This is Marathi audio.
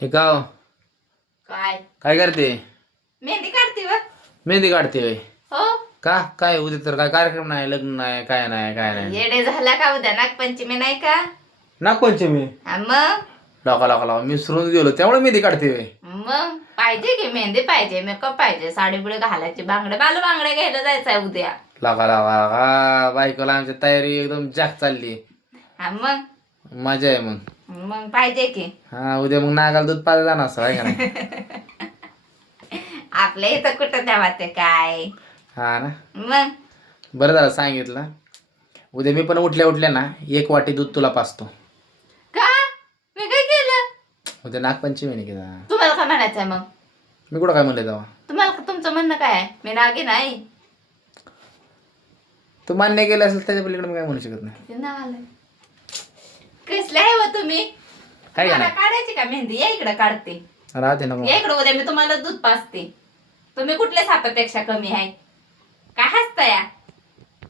हे का हो? काय काय करते? मेहंदी काढते व मेहंदी काढते होय. हो. का काय उद्या तर काय कार्यक्रम नाही, लग्न नाही, काय नाही काय नाही. येडे झाला का उद्या नागपंचमी नाही का? नागपंचमी हा मग लोका लोका लोका मी विसरून गेलो, त्यामुळे मेहंदी काढते होय. मग पाहिजे की मेहंदी पाहिजे, मेकअप पाहिजे, साडी बिडी घालायची, बांगड्या बालू बांगड्या घ्यायला जायचंय उद्या. लोका लोका लोका बायकोला आमची तयारी एकदम जास्त चालली. हा मग मजा आहे मग. मग पाहिजे की. हा उद्या मग नागाला दूध पाजा जाणार असं आहे का नाही. आपल्या इथं कुठं द्यावा ते काय. हा ना, मग बरं झालं सांगितलं. उद्या मी पण उठल्या उठल्या ना 1 वाटी दूध तुला पाजतो. का मी काय केलं? उद्या नागपंचमी नाही का? तुम्हाला काय म्हणायचंय मग? मी कुठं काय म्हणलं तेव्हा? तुम्हाला तुमचं म्हणणं काय आहे? मी नागी नाही. तू मान्य केलं असेल त्याच्या पलीकडे मी काय म्हणू शकत नाही. ते ना आलंय. कसले आहे व तुम्ही? काय तुम्हाला नाही. काढायची का मेहंदी? या इकडे काढते. राहते नको. या इकडे उद्या मी तुम्हाला दूध पाजते. तुम्ही कुठल्या सापापेक्षा कमी आहे? काय हसताय?